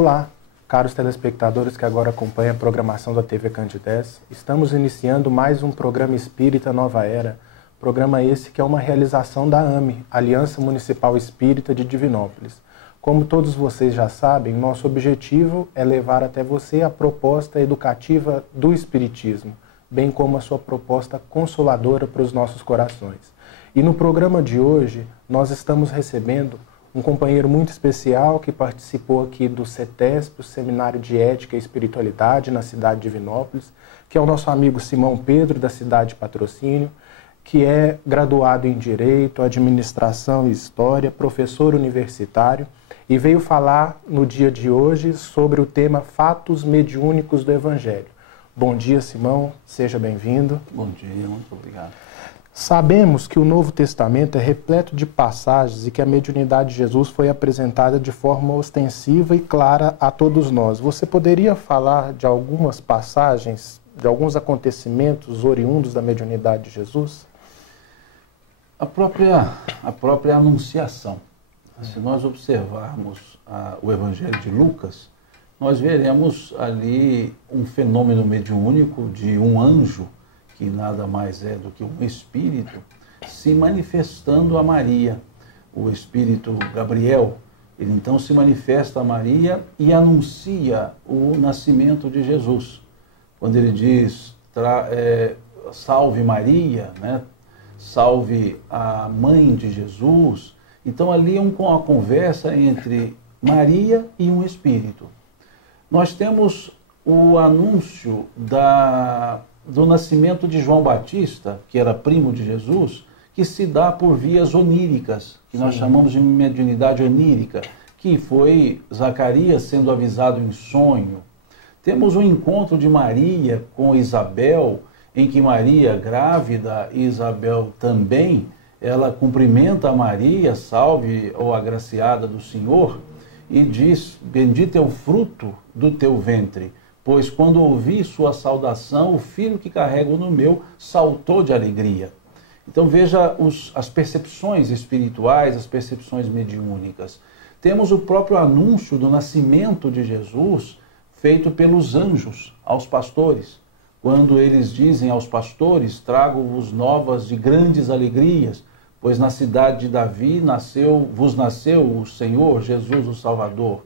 Olá, caros telespectadores que agora acompanham a programação da TV Candidez. Estamos iniciando mais um programa Espírita Nova Era, programa esse que é uma realização da AME, Aliança Municipal Espírita de Divinópolis. Como todos vocês já sabem, nosso objetivo é levar até você a proposta educativa do Espiritismo, bem como a sua proposta consoladora para os nossos corações. E no programa de hoje, nós estamos recebendo um companheiro muito especial que participou aqui do CETESP, o Seminário de Ética e Espiritualidade, na cidade de Divinópolis, que é o nosso amigo Simão Pedro, da cidade de Patrocínio, que é graduado em Direito, Administração e História, professor universitário, e veio falar no dia de hoje sobre o tema Fatos Mediúnicos do Evangelho. Bom dia, Simão, seja bem-vindo. Bom dia, muito obrigado. Sabemos que o Novo Testamento é repleto de passagens e que a mediunidade de Jesus foi apresentada de forma ostensiva e clara a todos nós. Você poderia falar de algumas passagens, de alguns acontecimentos oriundos da mediunidade de Jesus? A própria anunciação. Se nós observarmos o Evangelho de Lucas, nós veremos ali um fenômeno mediúnico de um anjo, que nada mais é do que um espírito, se manifestando a Maria. O espírito Gabriel, ele então se manifesta a Maria e anuncia o nascimento de Jesus. Quando ele diz, salve Maria, né? Salve a mãe de Jesus. Então ali é uma conversa entre Maria e um espírito. Nós temos o anúncio do nascimento de João Batista, que era primo de Jesus, que se dá por vias oníricas, que nós chamamos de mediunidade onírica, que foi Zacarias sendo avisado em sonho. Temos o encontro de Maria com Isabel, em que Maria, grávida, e Isabel também, ela cumprimenta a Maria, salve, ó agraciada do Senhor, e diz, bendito é o fruto do teu ventre, pois quando ouvi sua saudação, o filho que carrego no meu saltou de alegria. Então veja as percepções espirituais, as percepções mediúnicas. Temos o próprio anúncio do nascimento de Jesus feito pelos anjos aos pastores. Quando eles dizem aos pastores, trago-vos novas de grandes alegrias, pois na cidade de Davi vos nasceu o Senhor, Jesus o Salvador.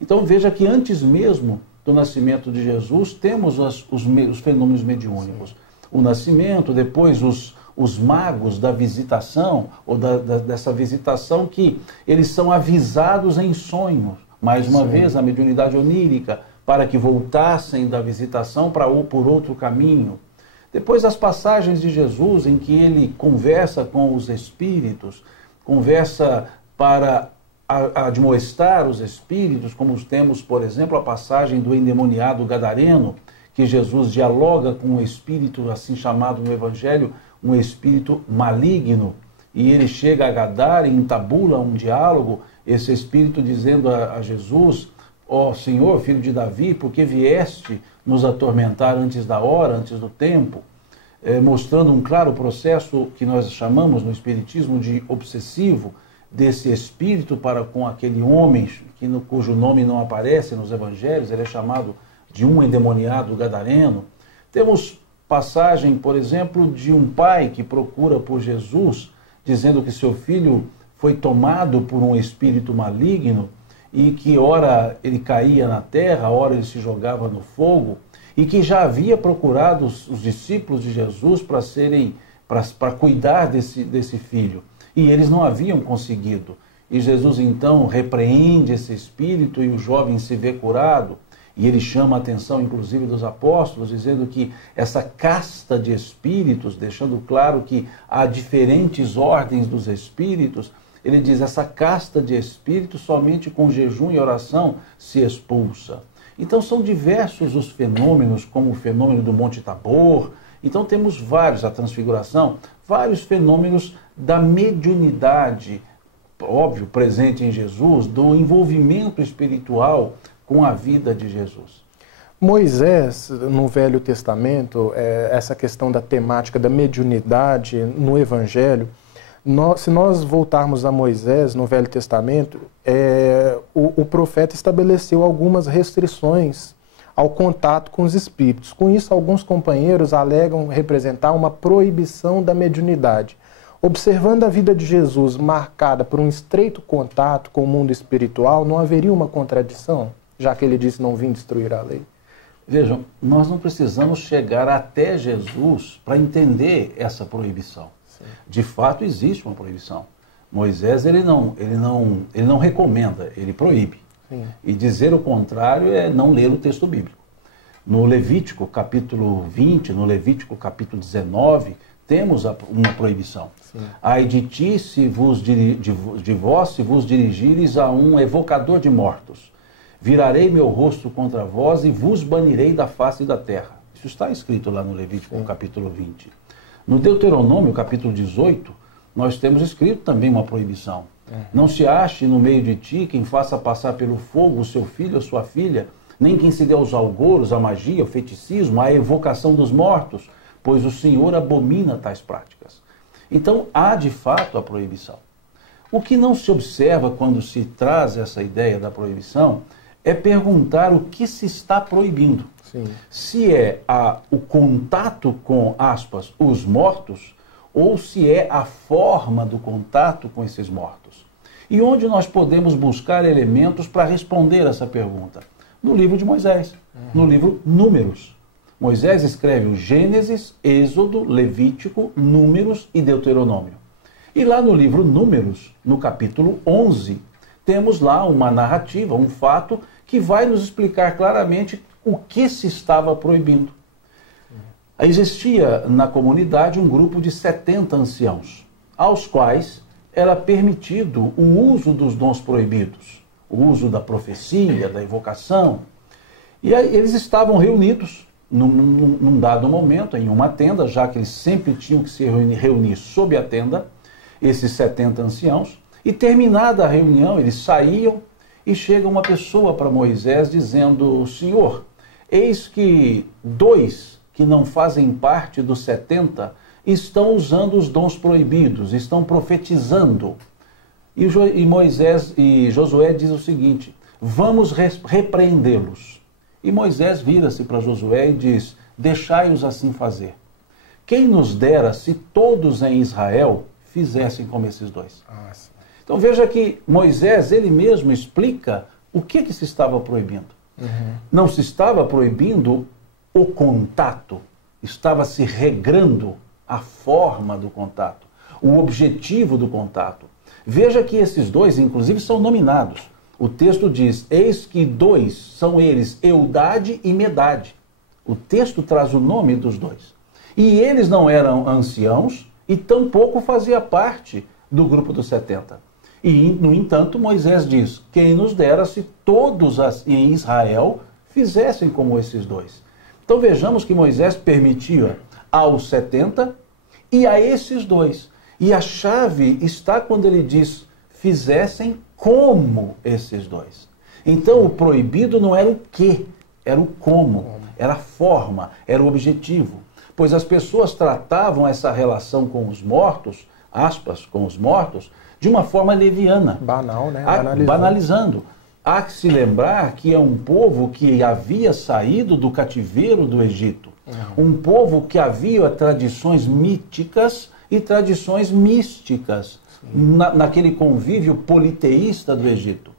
Então veja que antes mesmo do nascimento de Jesus, temos os fenômenos mediúnicos. O nascimento, depois os magos da visitação, ou dessa visitação que eles são avisados em sonhos. Mais uma vez, a mediunidade onírica, para que voltassem da visitação por outro caminho. Depois as passagens de Jesus em que ele conversa com os espíritos, conversa para admoestar os espíritos, como temos, por exemplo, a passagem do endemoniado gadareno, que Jesus dialoga com um espírito assim chamado no Evangelho, um espírito maligno, e ele chega a Gadara e entabula um diálogo, esse espírito dizendo a Jesus, ó Senhor, filho de Davi, por que vieste nos atormentar antes da hora, antes do tempo? Mostrando um claro processo que nós chamamos no Espiritismo de obsessivo, desse espírito para com aquele homem cujo nome não aparece nos evangelhos, ele é chamado de um endemoniado gadareno. Temos passagem, por exemplo, de um pai que procura por Jesus, dizendo que seu filho foi tomado por um espírito maligno e que ora ele caía na terra, ora ele se jogava no fogo, e que já havia procurado os discípulos de Jesus para cuidar desse filho. E eles não haviam conseguido. E Jesus então repreende esse espírito e o jovem se vê curado. E ele chama a atenção, inclusive, dos apóstolos, dizendo que essa casta de espíritos, deixando claro que há diferentes ordens dos espíritos, ele diz, essa casta de espíritos somente com jejum e oração se expulsa. Então são diversos os fenômenos, como o fenômeno do Monte Tabor. Então temos vários, a transfiguração, vários fenômenos da mediunidade, óbvio, presente em Jesus, do envolvimento espiritual com a vida de Jesus. Moisés, no Velho Testamento, essa questão da temática da mediunidade no Evangelho, se nós voltarmos a Moisés no Velho Testamento, o profeta estabeleceu algumas restrições ao contato com os espíritos. Com isso, alguns companheiros alegam representar uma proibição da mediunidade. Observando a vida de Jesus marcada por um estreito contato com o mundo espiritual, não haveria uma contradição, já que ele disse não vim destruir a lei? Vejam, nós não precisamos chegar até Jesus para entender essa proibição. Sim. De fato, existe uma proibição. Moisés, ele não recomenda, ele proíbe. Sim. E dizer o contrário é não ler o texto bíblico. No Levítico, capítulo 20, no Levítico, capítulo 19, temos uma proibição. Sim. Ai de ti, de vós, se vos dirigires a um evocador de mortos. Virarei meu rosto contra vós e vos banirei da face da terra. Isso está escrito lá no Levítico, capítulo 20. No Deuteronômio, capítulo 18, nós temos escrito também uma proibição. Não se ache no meio de ti quem faça passar pelo fogo o seu filho ou sua filha, nem quem se dê aos algouros, à magia, ao feiticismo, à evocação dos mortos, pois o Senhor abomina tais práticas. Então, há de fato a proibição. O que não se observa quando se traz essa ideia da proibição é perguntar o que se está proibindo. Sim. Se é o contato com, aspas, os mortos, ou se é a forma do contato com esses mortos. E onde nós podemos buscar elementos para responder essa pergunta? No livro de Moisés, no livro Números. Moisés escreve o Gênesis, Êxodo, Levítico, Números e Deuteronômio. E lá no livro Números, no capítulo 11, temos lá uma narrativa, um fato, que vai nos explicar claramente o que se estava proibindo. Existia na comunidade um grupo de 70 anciãos, aos quais era permitido o uso dos dons proibidos, o uso da profecia, da evocação. E aí eles estavam reunidos num dado momento, em uma tenda, já que eles sempre tinham que se reunir sob a tenda, esses 70 anciãos, e terminada a reunião, eles saíam e chega uma pessoa para Moisés dizendo: Senhor, eis que 2 que não fazem parte dos 70 estão usando os dons proibidos, estão profetizando. E Moisés e Josué diz o seguinte: vamos repreendê-los. E Moisés vira-se para Josué e diz: deixai-os assim fazer. Quem nos dera se todos em Israel fizessem como esses 2. Então veja que Moisés, ele mesmo explica o que se estava proibindo. Não se estava proibindo o contato, estava se regrando a forma do contato, o objetivo do contato. Veja que esses 2, inclusive, são nominados. O texto diz: eis que 2 são eles, Eldade e Medade. O texto traz o nome dos 2. E eles não eram anciãos e tampouco fazia parte do grupo dos 70. E, no entanto, Moisés diz: quem nos dera se todos em Israel fizessem como esses 2. Então vejamos que Moisés permitia aos 70 e a esses 2. E a chave está quando ele diz: fizessem como esses 2. Então o proibido não era o que, era o como, era a forma, era o objetivo. Pois as pessoas tratavam essa relação com os mortos, aspas, com os mortos, de uma forma leviana. Banal, né? Banalizando. Há que se lembrar que é um povo que havia saído do cativeiro do Egito. Um povo que havia tradições míticas e tradições místicas naquele convívio politeísta do Egito.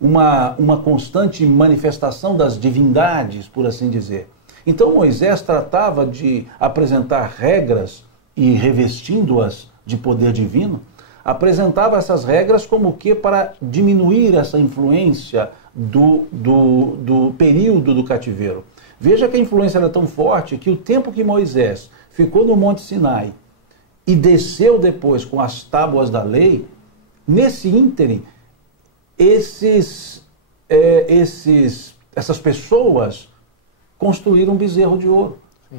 Uma constante manifestação das divindades, por assim dizer. Então Moisés tratava de apresentar regras e, revestindo-as de poder divino, apresentava essas regras como que para diminuir essa influência do período do cativeiro. Veja que a influência era tão forte que o tempo que Moisés ficou no Monte Sinai e desceu depois com as tábuas da lei, nesse ínterim, essas pessoas construíram um bezerro de ouro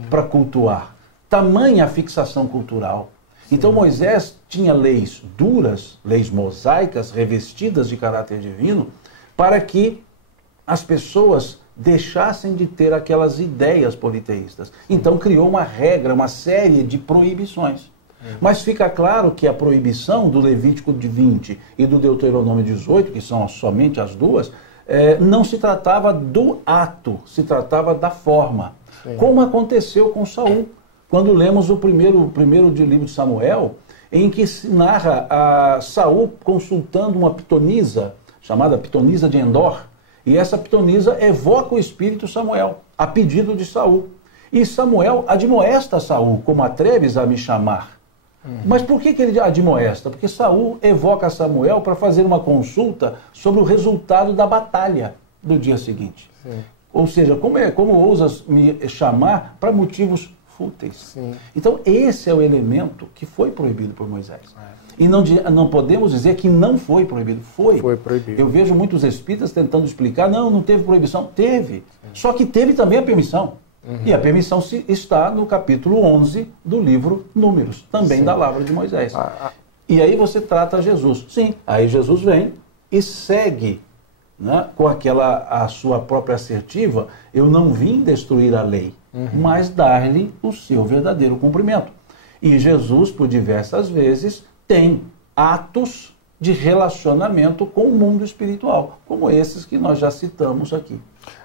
para cultuar. Tamanha a fixação cultural. Então Moisés tinha leis duras, leis mosaicas, revestidas de caráter divino, para que as pessoas deixassem de ter aquelas ideias politeístas. Então criou uma regra, uma série de proibições. Mas fica claro que a proibição do Levítico 20 e do Deuteronômio 18, que são somente as duas, não se tratava do ato, se tratava da forma. Sim. Como aconteceu com Saul. Quando lemos o primeiro livro de Samuel, em que se narra a Saul consultando uma pitonisa, chamada pitonisa de Endor, e essa pitonisa evoca o espírito Samuel, a pedido de Saul. E Samuel admoesta Saul, como atreves a me chamar. Mas por que ele admoesta? Porque Saul evoca Samuel para fazer uma consulta sobre o resultado da batalha do dia seguinte. Sim. Ou seja, como ousas me chamar para motivos fúteis? Sim. Então esse é o elemento que foi proibido por Moisés. E não podemos dizer que não foi proibido. Foi proibido. Eu vejo muitos espíritas tentando explicar, não teve proibição. Teve. Sim. Só que teve também a permissão. E a permissão está no capítulo 11 do livro Números, também da Lavra de Moisés. E aí você trata Jesus. Sim, aí Jesus vem e segue, né, com a sua própria assertiva, eu não vim destruir a lei, mas dar-lhe o seu verdadeiro cumprimento. E Jesus, por diversas vezes, tem atos de relacionamento com o mundo espiritual, como esses que nós já citamos aqui.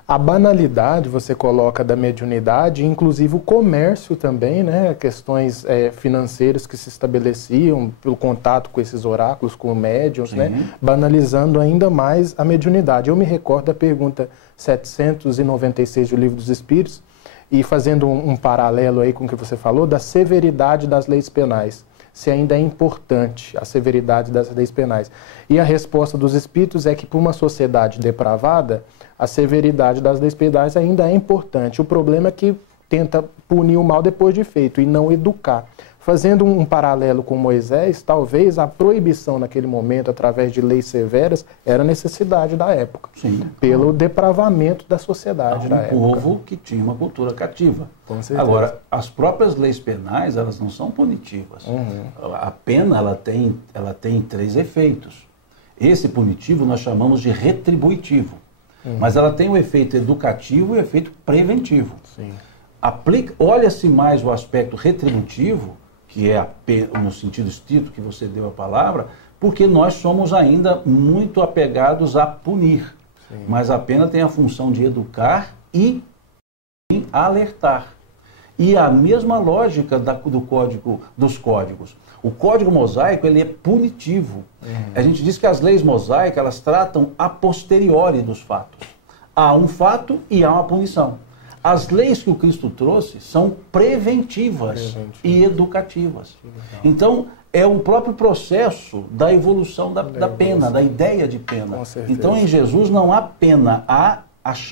A banalidade, você coloca, da mediunidade, inclusive o comércio também, né? Questões financeiras que se estabeleciam pelo contato com esses oráculos, com médiuns, né? Banalizando ainda mais a mediunidade. Eu me recordo da pergunta 796 do Livro dos Espíritos, e fazendo um paralelo aí com o que você falou, da severidade das leis penais. Se ainda é importante a severidade das leis penais. E a resposta dos espíritos é que, para uma sociedade depravada, a severidade das leis penais ainda é importante. O problema é que tenta punir o mal depois de feito e não educar. Fazendo um paralelo com Moisés, talvez a proibição naquele momento, através de leis severas, era necessidade da época. Sim. Pelo depravamento da sociedade da época. Um povo que tinha uma cultura cativa. Com certeza. Agora, as próprias leis penais, elas não são punitivas. A pena, ela tem 3 efeitos. Esse punitivo nós chamamos de retributivo. Mas ela tem o efeito educativo e o efeito preventivo. Olha-se mais o aspecto retributivo, que é no sentido estrito que você deu a palavra, porque nós somos ainda muito apegados a punir. Sim. Mas a pena tem a função de educar e alertar. E a mesma lógica dos códigos. O código mosaico, ele é punitivo. A gente diz que as leis mosaicas, elas tratam a posteriori dos fatos. Há um fato e há uma punição. As leis que o Cristo trouxe são preventivas e educativas. Então, é o próprio processo da evolução da pena, da ideia de pena. Então, em Jesus não há pena, há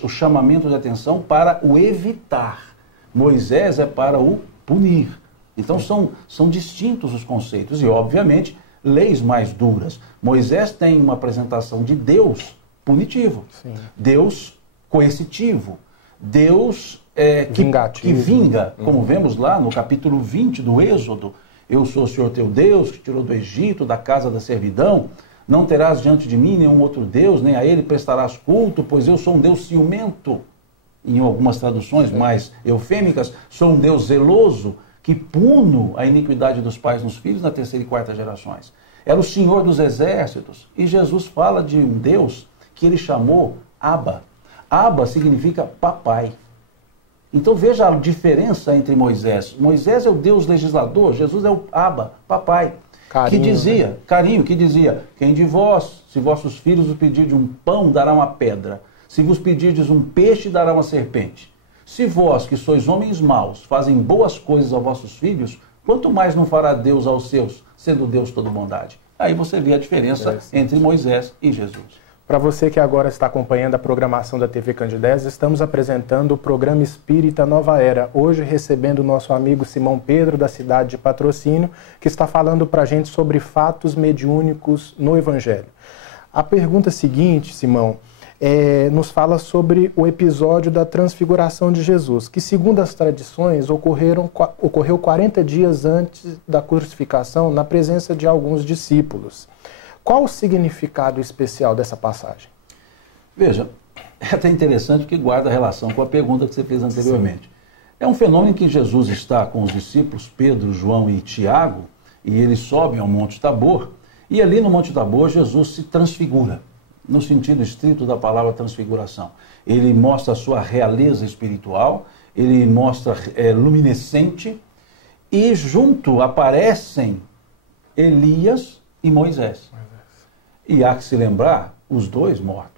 o chamamento de atenção para o evitar. Moisés é para o punir. Então, são distintos os conceitos e, obviamente, leis mais duras. Moisés tem uma apresentação de Deus punitivo, Deus coercitivo, Deus que vinga, como vemos lá no capítulo 20 do Êxodo. Eu sou o Senhor teu Deus, que tirou do Egito, da casa da servidão. Não terás diante de mim nenhum outro Deus, nem a ele prestarás culto, pois eu sou um Deus ciumento. Em algumas traduções mais eufêmicas, sou um Deus zeloso, que puno a iniquidade dos pais nos filhos na 3ª e 4ª gerações. Era o Senhor dos exércitos. E Jesus fala de um Deus que ele chamou Abba. Abba significa papai. Então veja a diferença entre Moisés. Moisés é o Deus legislador, Jesus é o Abba, papai. Carinho, que dizia, quem de vós, se vossos filhos vos pedirem um pão, dará uma pedra. Se vos pedirdes um peixe, dará uma serpente. Se vós, que sois homens maus, fazem boas coisas aos vossos filhos, quanto mais não fará Deus aos seus, sendo Deus toda bondade? Aí você vê a diferença entre Moisés e Jesus. Para você que agora está acompanhando a programação da TV Candidez, estamos apresentando o programa Espírita Nova Era. Hoje recebendo o nosso amigo Simão Pedro, da cidade de Patrocínio, que está falando para a gente sobre fatos mediúnicos no Evangelho. A pergunta seguinte, Simão, nos fala sobre o episódio da transfiguração de Jesus, que segundo as tradições ocorreu 40 dias antes da crucificação, na presença de alguns discípulos. Qual o significado especial dessa passagem? Veja, é até interessante porque guarda relação com a pergunta que você fez anteriormente. Sim. É um fenômeno em que Jesus está com os discípulos, Pedro, João e Tiago, e eles sobem ao Monte Tabor, e ali no Monte Tabor Jesus se transfigura, no sentido estrito da palavra transfiguração. Ele mostra a sua realeza espiritual, ele mostra luminescente, e junto aparecem Elias e Moisés. E há que se lembrar, os dois mortos.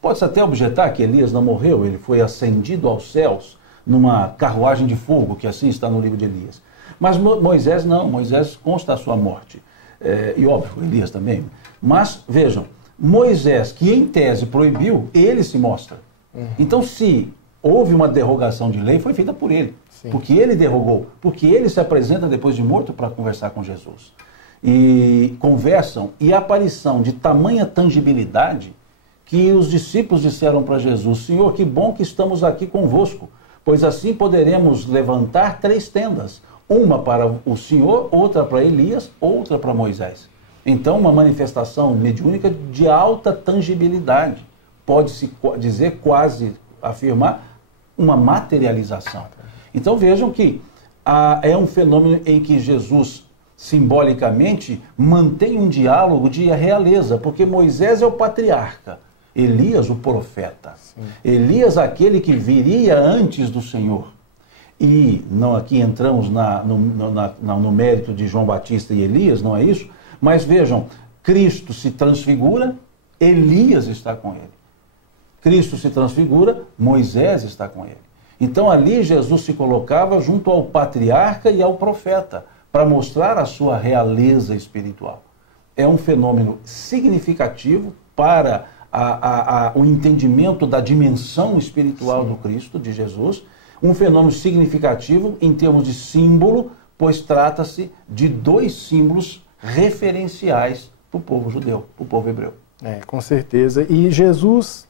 Pode-se até objetar que Elias não morreu, ele foi ascendido aos céus numa carruagem de fogo, que assim está no livro de Elias. Mas Moisés não, Moisés consta a sua morte. E óbvio, Elias também. Mas, vejam, Moisés, que em tese proibiu, ele se mostra. Então, se houve uma derrogação de lei, foi feita por ele. Sim. Porque ele derrogou, porque ele se apresenta depois de morto para conversar com Jesus. E conversam, e a aparição de tamanha tangibilidade que os discípulos disseram para Jesus: Senhor, que bom que estamos aqui convosco, pois assim poderemos levantar 3 tendas, uma para o Senhor, outra para Elias, outra para Moisés. Então, uma manifestação mediúnica de alta tangibilidade, pode-se dizer, quase afirmar, uma materialização. Então vejam que é um fenômeno em que Jesus simbolicamente mantém um diálogo de realeza, porque Moisés é o patriarca, Elias o profeta. Sim. Elias aquele que viria antes do Senhor. E não aqui entramos no mérito de João Batista e Elias, não é isso? Mas vejam, Cristo se transfigura, Elias está com ele. Cristo se transfigura, Moisés está com ele. Então ali Jesus se colocava junto ao patriarca e ao profeta, para mostrar a sua realeza espiritual. É um fenômeno significativo para o entendimento da dimensão espiritual do Cristo, de Jesus, um fenômeno significativo em termos de símbolo, pois trata-se de 2 símbolos referenciais para o povo judeu, para o povo hebreu. Com certeza. E Jesus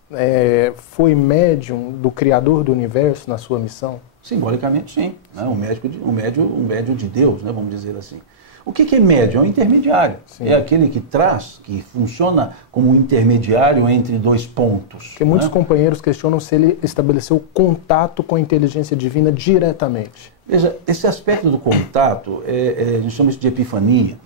foi médium do Criador do Universo na sua missão? Simbolicamente, sim. Né? Um médium de Deus, né? Vamos dizer assim. O que é médium? É um intermediário. Sim. É aquele que funciona como um intermediário entre 2 pontos. Porque muitos companheiros questionam se ele estabeleceu contato com a inteligência divina diretamente. Veja, esse aspecto do contato, a gente chama isso de epifania.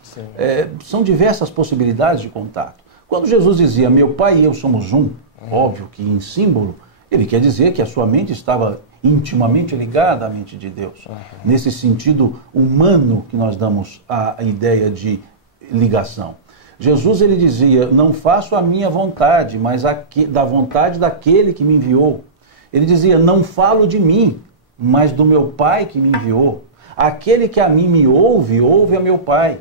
São diversas possibilidades de contato. Quando Jesus dizia, meu pai e eu somos um, óbvio que em símbolo, ele quer dizer que a sua mente estava intimamente ligada à mente de Deus. Nesse sentido humano que nós damos a ideia de ligação. Jesus, ele dizia, não faço a minha vontade, mas da vontade daquele que me enviou. Ele dizia, não falo de mim, mas do meu Pai que me enviou. Aquele que a mim me ouve, ouve a meu Pai.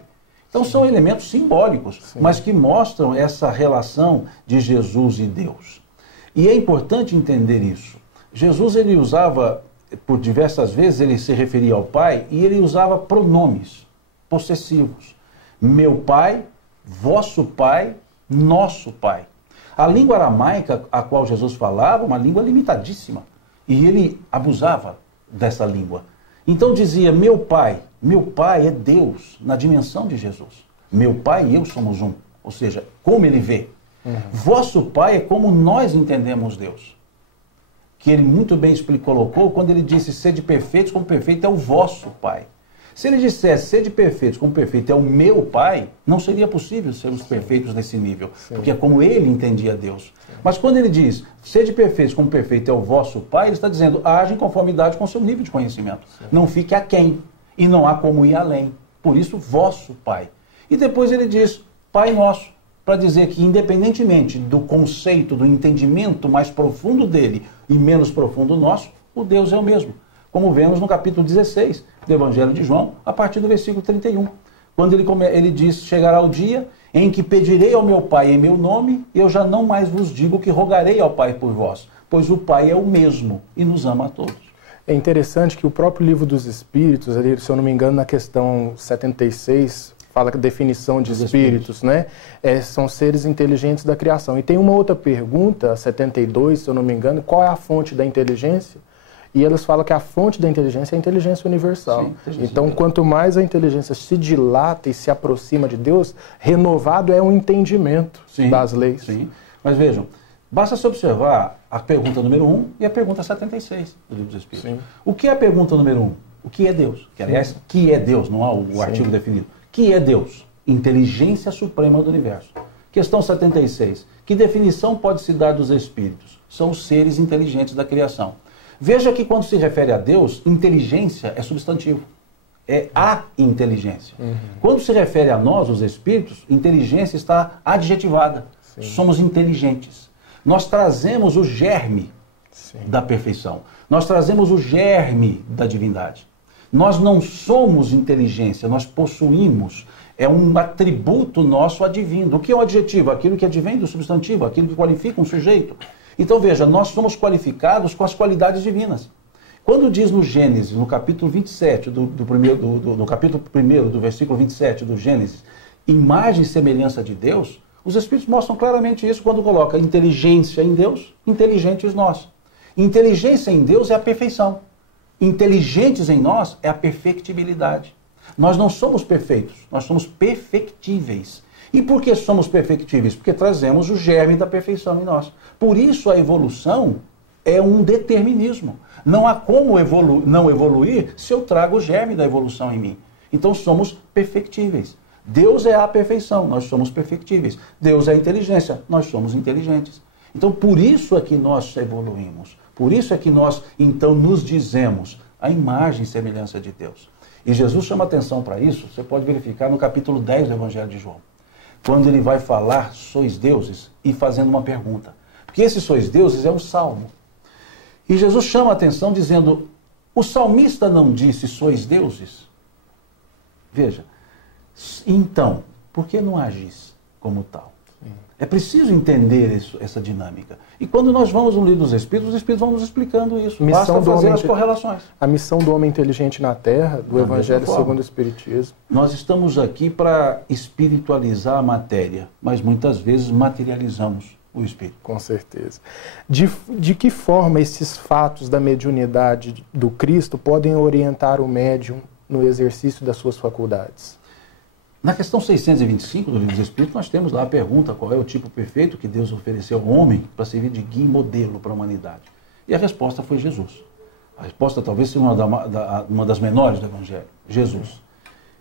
Então são elementos simbólicos, mas que mostram essa relação de Jesus e Deus. E é importante entender isso. Jesus, ele usava, por diversas vezes, ele se referia ao Pai e ele usava pronomes possessivos. Meu Pai, vosso Pai, nosso Pai. A língua aramaica a qual Jesus falava, uma língua limitadíssima. E ele abusava dessa língua. Então dizia, meu Pai é Deus na dimensão de Jesus. Meu Pai e eu somos um. Ou seja, como ele vê. Vosso Pai é como nós entendemos Deus. Que ele muito bem colocou quando ele disse, sede perfeitos como perfeito é o vosso Pai. Se ele dissesse, sede perfeitos como perfeito é o meu Pai, não seria possível sermos perfeitos nesse nível, porque é como ele entendia Deus. Mas quando ele diz, sede perfeitos como perfeito é o vosso Pai, ele está dizendo, age em conformidade com o seu nível de conhecimento. Não fique aquém, e não há como ir além. Por isso, vosso Pai. E depois ele diz, Pai nosso, para dizer que independentemente do conceito, do entendimento mais profundo dele e menos profundo nosso, o Deus é o mesmo. Como vemos no capítulo 16 do Evangelho de João, a partir do versículo 31. Quando ele diz, chegará o dia em que pedirei ao meu Pai em meu nome, e eu já não mais vos digo que rogarei ao Pai por vós, pois o Pai é o mesmo e nos ama a todos. É interessante que o próprio Livro dos Espíritos, ali, se eu não me engano, na questão 76, fala que a definição de espíritos, né? São seres inteligentes da criação. E tem uma outra pergunta, 72, se eu não me engano, qual é a fonte da inteligência? E eles falam que a fonte da inteligência é a inteligência universal. Sim, então, quanto mais a inteligência se dilata e se aproxima de Deus, renovado é o entendimento das leis. Sim. Mas vejam, basta se observar a pergunta número 1 e a pergunta 76 do Livro dos Espíritos. Sim. O que é a pergunta número 1? O que é Deus? Que, aliás, que é Deus? Não há o artigo definido. que é Deus? Inteligência suprema do universo. Questão 76. Que definição pode se dar dos espíritos? São os seres inteligentes da criação. Veja que quando se refere a Deus, inteligência é substantivo. É a inteligência. Quando se refere a nós, os espíritos, inteligência está adjetivada. Sim. Somos inteligentes. Nós trazemos o germe da perfeição. Nós trazemos o germe da divindade. Nós não somos inteligência, nós possuímos. É um atributo nosso advindo. O que é um adjetivo? Aquilo que advém do substantivo, aquilo que qualifica um sujeito. Então veja, nós somos qualificados com as qualidades divinas. Quando diz no Gênesis, no capítulo 27, do capítulo 1, do versículo 27 do Gênesis, imagem e semelhança de Deus, os Espíritos mostram claramente isso quando coloca inteligência em Deus, inteligentes nós. Inteligência em Deus é a perfeição. Inteligentes em nós é a perfectibilidade. Nós não somos perfeitos, nós somos perfectíveis. E por que somos perfectíveis? Porque trazemos o germe da perfeição em nós. Por isso a evolução é um determinismo. Não há como não evoluir se eu trago o germe da evolução em mim. Então somos perfectíveis. Deus é a perfeição, nós somos perfectíveis. Deus é a inteligência, nós somos inteligentes. Então por isso é que nós evoluímos. Por isso é que nós, então, nos dizemos a imagem e semelhança de Deus. E Jesus chama atenção para isso, você pode verificar no capítulo 10 do Evangelho de João. Quando ele vai falar, sois deuses, e fazendo uma pergunta. Porque esse sois deuses é um salmo. E Jesus chama a atenção dizendo, o salmista não disse sois deuses? Veja, então, por que não agis como tal? É preciso entender essa dinâmica. E quando nós vamos no livro dos Espíritos, os Espíritos vão nos explicando isso. Basta fazer as correlações. A missão do homem inteligente na Terra, do Evangelho segundo o Espiritismo. Nós estamos aqui para espiritualizar a matéria, mas muitas vezes materializamos o espírito. Com certeza. De que forma esses fatos da mediunidade do Cristo podem orientar o médium no exercício das suas faculdades? Na questão 625 do Livro dos Espíritos, nós temos lá a pergunta qual é o tipo perfeito que Deus ofereceu ao homem para servir de guia e modelo para a humanidade. E a resposta foi Jesus. A resposta talvez seja uma das menores do Evangelho. Jesus.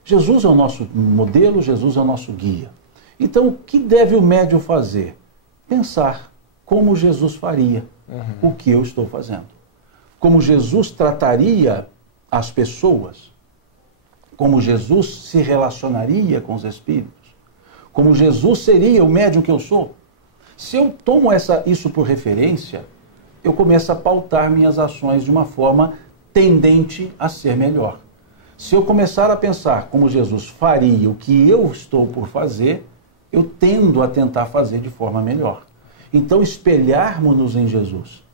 Jesus é o nosso modelo, Jesus é o nosso guia. Então, o que deve o médium fazer? Pensar como Jesus faria o que eu estou fazendo. Como Jesus trataria as pessoas. Como Jesus se relacionaria com os espíritos. Como Jesus seria o médium que eu sou. Se eu tomo isso por referência, eu começo a pautar minhas ações de uma forma tendente a ser melhor. Se eu começar a pensar como Jesus faria o que eu estou por fazer, eu tendo a tentar fazer de forma melhor. Então, espelharmos-nos em Jesus,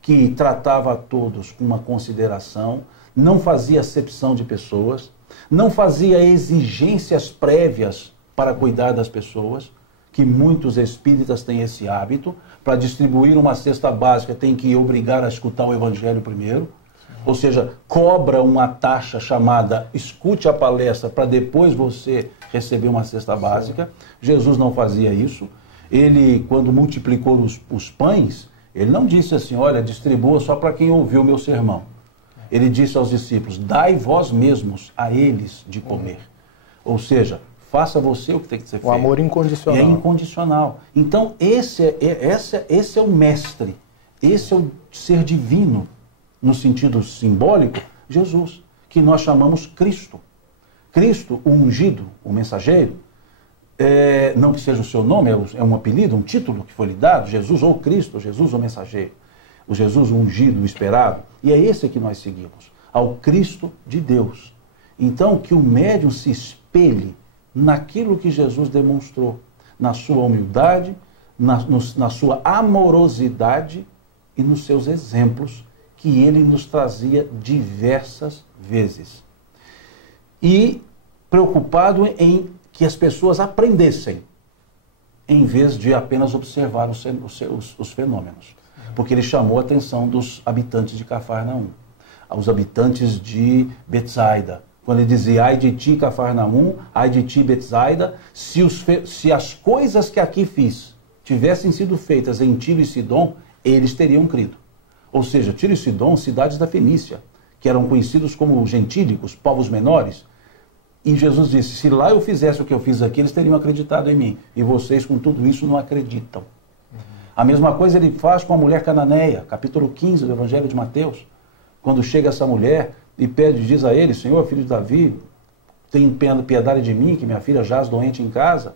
que tratava a todos com uma consideração, não fazia acepção de pessoas, não fazia exigências prévias para cuidar das pessoas, que muitos espíritas têm esse hábito. Para distribuir uma cesta básica tem que obrigar a escutar o Evangelho primeiro, ou seja, cobra uma taxa chamada escute a palestra para depois você receber uma cesta básica. Jesus não fazia isso. Ele, quando multiplicou os pães, ele não disse assim, olha, distribua só para quem ouviu o meu sermão. Ele disse aos discípulos, dai vós mesmos a eles de comer. Ou seja, faça você o que tem que ser feito. O amor incondicional. É incondicional. Então, esse é o mestre, esse é o ser divino, no sentido simbólico, Jesus, que nós chamamos Cristo. Cristo, o ungido, o mensageiro, não que seja o seu nome, é um apelido, um título que foi lhe dado, Jesus ou Cristo, Jesus ou mensageiro. O Jesus ungido, o esperado, e é esse que nós seguimos, ao Cristo de Deus. Então, que o médium se espelhe naquilo que Jesus demonstrou, na sua humildade, na sua amorosidade e nos seus exemplos, que ele nos trazia diversas vezes. E preocupado em que as pessoas aprendessem, em vez de apenas observar os fenômenos. Porque ele chamou a atenção dos habitantes de Cafarnaum, aos habitantes de Betsaida. Quando ele dizia, ai de ti, Cafarnaum, ai de ti, Betsaida, se as coisas que aqui fiz tivessem sido feitas em Tiro e Sidom, eles teriam crido. Ou seja, Tiro e Sidom, cidades da Fenícia, que eram conhecidos como gentílicos, povos menores, E Jesus disse, se lá eu fizesse o que eu fiz aqui, eles teriam acreditado em mim. E vocês, com tudo isso, não acreditam. A mesma coisa ele faz com a mulher cananeia, capítulo 15 do Evangelho de Mateus. Quando chega essa mulher e pede, diz a ele, Senhor, filho de Davi, tem piedade de mim, que minha filha jaz doente em casa.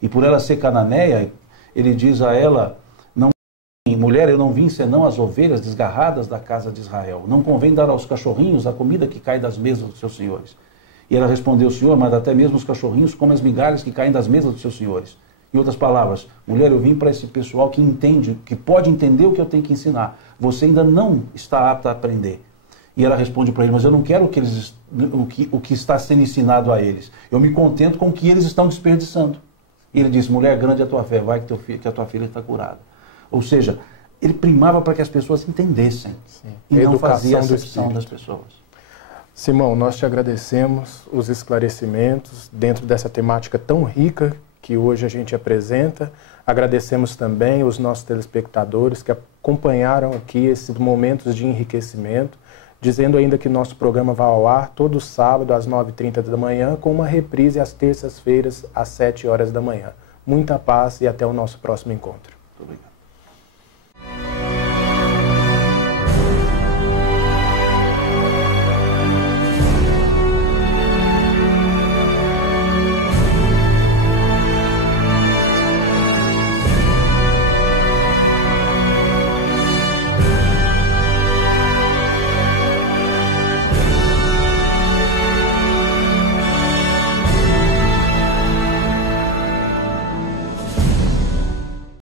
E por ela ser cananeia, ele diz a ela, não, mulher, eu não vim senão as ovelhas desgarradas da casa de Israel. Não convém dar aos cachorrinhos a comida que cai das mesas dos seus senhores. E ela respondeu, Senhor, mas até mesmo os cachorrinhos comem as migalhas que caem das mesas dos seus senhores. Em outras palavras, mulher, eu vim para esse pessoal que entende, que pode entender o que eu tenho que ensinar. Você ainda não está apta a aprender. E ela responde para ele, mas eu não quero o que está sendo ensinado a eles. Eu me contento com o que eles estão desperdiçando. E ele disse, mulher, grande é a tua fé, vai que a tua filha está curada. Ou seja, ele primava para que as pessoas entendessem. Sim. E não fazia acepção das pessoas. Simão, nós te agradecemos os esclarecimentos dentro dessa temática tão rica que hoje a gente apresenta. Agradecemos também os nossos telespectadores que acompanharam aqui esses momentos de enriquecimento, dizendo ainda que nosso programa vai ao ar todo sábado às 9h30 da manhã, com uma reprise às terças-feiras às 7 horas da manhã. Muita paz e até o nosso próximo encontro. Muito obrigado.